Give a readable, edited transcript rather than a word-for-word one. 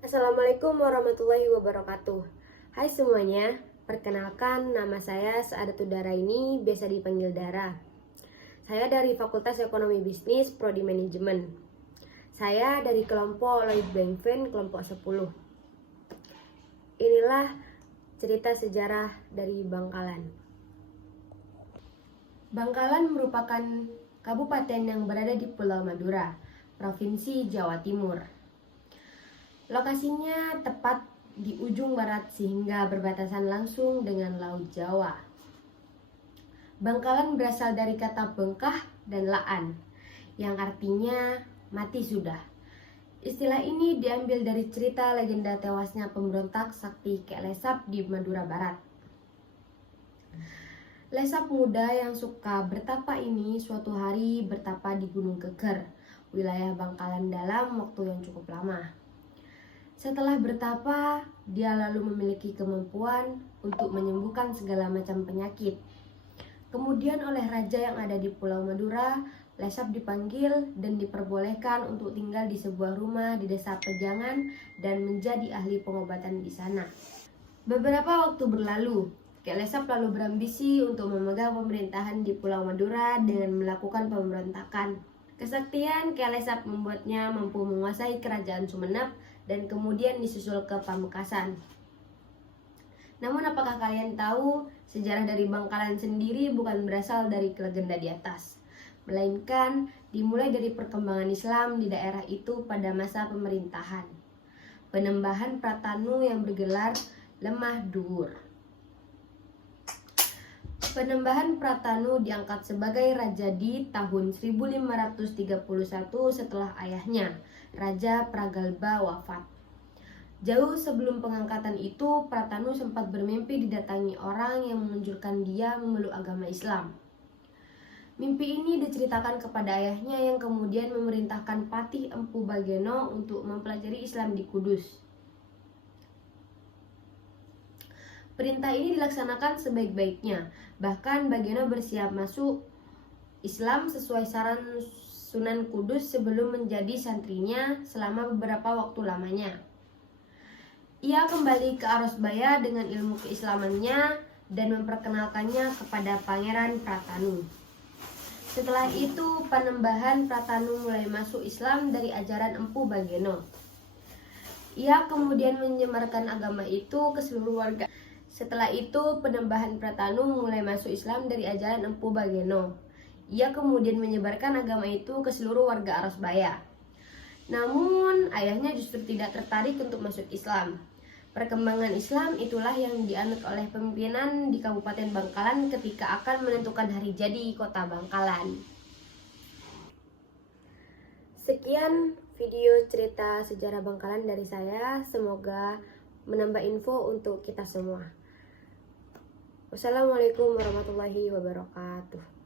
Assalamualaikum warahmatullahi wabarakatuh. Hai semuanya, perkenalkan nama saya Saadatul Dara ini biasa dipanggil Dara. Saya dari Fakultas Ekonomi Bisnis Prodi Manajemen. Saya dari kelompok Lloyd Blankfen kelompok 10. Inilah cerita sejarah dari Bangkalan. Bangkalan merupakan kabupaten yang berada di Pulau Madura, Provinsi Jawa Timur. Lokasinya tepat di ujung barat sehingga berbatasan langsung dengan Laut Jawa. Bangkalan berasal dari kata bengkah dan laan, yang artinya mati sudah. Istilah ini diambil dari cerita legenda tewasnya pemberontak Sakti Kek Lesap di Madura Barat. Lesap muda yang suka bertapa ini suatu hari bertapa di Gunung Keker, wilayah Bangkalan dalam waktu yang cukup lama. Setelah bertapa, dia lalu memiliki kemampuan untuk menyembuhkan segala macam penyakit. Kemudian oleh raja yang ada di Pulau Madura, Lesap dipanggil dan diperbolehkan untuk tinggal di sebuah rumah di desa Pejangan dan menjadi ahli pengobatan di sana. Beberapa waktu berlalu, Kek Lesap lalu berambisi untuk memegang pemerintahan di Pulau Madura dengan melakukan pemberontakan. Kesaktian Kek Lesap membuatnya mampu menguasai kerajaan Sumenep dan kemudian disusul ke Pamekasan. Namun apakah kalian tahu sejarah dari Bangkalan sendiri bukan berasal dari legenda di atas, melainkan dimulai dari perkembangan Islam di daerah itu pada masa pemerintahan Penembahan Pratanu yang bergelar Lemah Duwur. Penembahan Pratanu diangkat sebagai raja di tahun 1531 setelah ayahnya, Raja Pragalba, wafat. Jauh sebelum pengangkatan itu, Pratanu sempat bermimpi didatangi orang yang menganjurkan dia memeluk agama Islam. Mimpi ini diceritakan kepada ayahnya yang kemudian memerintahkan Patih Empu Bageno untuk mempelajari Islam di Kudus. Perintah ini dilaksanakan sebaik-baiknya. Bahkan Bageno bersiap masuk Islam sesuai saran Sunan Kudus sebelum menjadi santrinya selama beberapa waktu lamanya. Ia kembali ke Arosbaya dengan ilmu keislamannya dan memperkenalkannya kepada Pangeran Pratanu. Setelah itu, Panembahan Pratanu mulai masuk Islam dari ajaran Empu Bageno. Ia kemudian menyebarkan agama itu ke seluruh warga. Setelah itu, Panembahan Pratanu mulai masuk Islam dari ajaran Empu Bageno. Ia kemudian menyebarkan agama itu ke seluruh warga Arosbaya. Namun, ayahnya justru tidak tertarik untuk masuk Islam. Perkembangan Islam itulah yang dianut oleh pimpinan di Kabupaten Bangkalan ketika akan menentukan hari jadi kota Bangkalan. Sekian video cerita sejarah Bangkalan dari saya. Semoga menambah info untuk kita semua. Wassalamualaikum warahmatullahi wabarakatuh.